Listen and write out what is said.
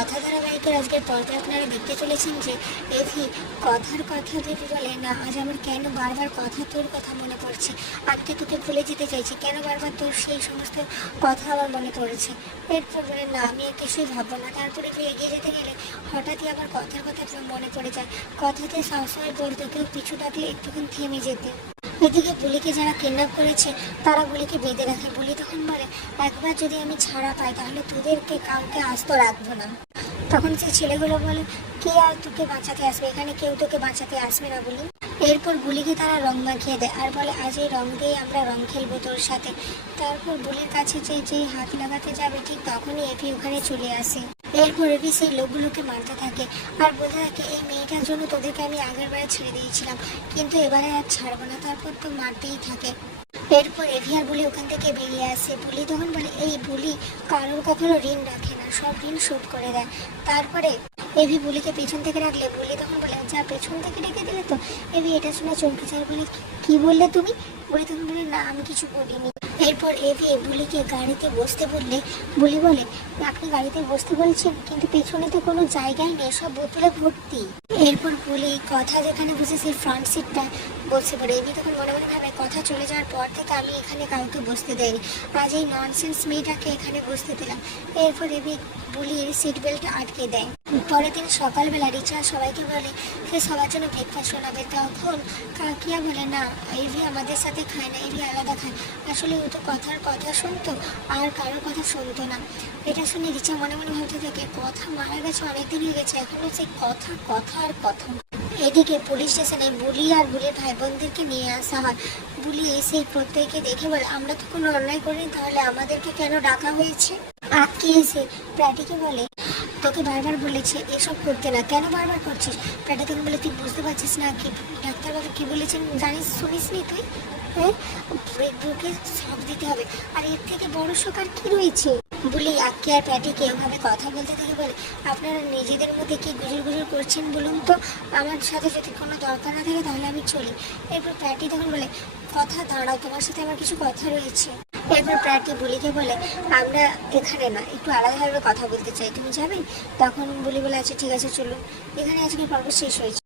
কথা ধারাবাহিকের আজকের পর্বে আপনারা দেখতে চলেছেন যে এভি কথার কথা যদি বলে না, আজ আমার কেন বারবার তোর কথা মনে পড়ছে, আজকে তোকে ভুলে যেতে চাইছি, কেন বারবার তোর সেই সমস্ত কথা আমার মনে পড়েছে। এরপর বলে না, আমি আর কিছুই ভাববো না। তারপরে তুই এগিয়ে যেতে গেলে হঠাৎই আমার কথার কথা মনে পড়ে যায়। কথাতে সবসময় বলতো কেউ পিছু ডাকলে একটুখানি থেমে যেতে। এদিকে বুলিকে যারা কিডন্যাপ করেছে তারা বুলিকে বেঁধে রাখে। বুলি তখন বলে, একবার যদি আমি ছাড়া পাই তাহলে তোদেরকে কাউকে আস্ত রাখবো না। তখন সেই ছেলেগুলো বলে, কে আর তোকে বাঁচাতে আসবে, এখানে কেউ তোকে বাঁচাতে আসবে না বলি। এরপর বুলিকে তারা রং মাখিয়ে দেয় আর বলে, আজ এই রং দিয়ে আমরা রং খেলবো তোর সাথে। তারপর বুলির কাছে যেই হাত লাগাতে যাবে ঠিক তখনই এভি ওখানে চলে আসে। এরপর এভি সেই লোকগুলোকে মারতে থাকে আর বলতে থাকে, এই মেয়েটার জন্য তোদেরকে আমি আগের বারে ছেড়ে দিয়েছিলাম, কিন্তু এবারে আর ছাড়বো না। তারপর তো মারতেই থাকে। এরপর এভি আর বুলি ওখান থেকে বেরিয়ে আসে। বুলি তখন বলে, এই বুলি কারোর কখনো ঋণ রাখে না, সব ঋণ শোধ করে দেয়। তারপরে এভি বুলিকে পেছন থেকে রাখলে বুলি তখন বলে, যা পেছন থেকে রেখে দিলে তো। এভি এটা শুনে চমকে যায়, বলে, কি বললে তুমি? বুলি তখন বলে, না আমি কিছু বলিনি। এরপর এভি বুলিকে গাড়িতে বসতে বললে বুলি বলে, আপনি গাড়িতে বসতে বলছেন কিন্তু পেছনে তো কোনো জায়গায় নেই, সব বোতলে ভর্তি। এরপর বুলি কথা যেখানে বসে সেই ফ্রন্ট সিটটা বসে পড়ে। এভি তখন মনে মনে ভাবে, কথা চলে যাওয়ার পর থেকে আমি এখানে কাউকে বসতে দেয়নি, আজ এই ননসেন্স মেয়েটাকে এখানে বসতে দিলাম। এরপর এভি বুলির সিট বেল্ট আটকে দেয়। পরের দিন সকালবেলা রিচা সবাইকে বলে সে সবার জন্য ব্রেকফাস্ট বানাবে। তখন কাকিয়া বলে, না এভি আমাদের সাথে খায় না, এভি আলাদা খায়। আসলে ও তো কথার কথা শুনতো আর কারোর কথা শুনতো না। এটা শুনে রিচা মনে মনে ভাবতে থাকে, কথা মারা গেছে অনেকদিন হয়ে গেছে, এখনো সেই কথা কথা আর কথা। এদিকে পুলিশ স্টেশনে বুলি আর বুলির ভাই বোনদেরকে নিয়ে আসা হয়। বুলি সেই প্রত্যেককে দেখে বলে, আমরা তো কোনো অন্যায় করিনি, তাহলে আমাদেরকে কেন ডাকা হয়েছে? আটকে এসে প্র্যাটিকে বলে, তোকে বারবার বলেছে এসব করতে না, কেন বারবার করছিস? প্র্যাটি তখন বলে, তুই বুঝতে পারছিস না কি ডাক্তারবাবু কি বলেছেন, জানিস শুনিস নি তুই? হ্যাঁ, বুকে সব দিতে হবে, আর এর থেকে বড় শোক আর কি রয়েছে? বলি আক্কি আর প্যাটিকে এভাবে কথা বলতে থেকে বলে, আপনারা নিজেদের মধ্যে কি গুজর গুজর করছেন বলুন তো, আমার সাথে যদি কোনো দরকার না থাকে তাহলে আমি চলি। এরপর প্যাটি তখন বলে, কথা দাঁড়াও, তোমার সাথে আমার কিছু কথা রয়েছে। এরপর প্যাটি বুলিকে বলে, আমরা এখানে না, একটু আলাদাভাবে কথা বলতে চাই, তুমি যাবেন? তখন বুলি বলে, আচ্ছা ঠিক আছে চলুন। এখানে আজকের পর্ব শেষ হয়েছে।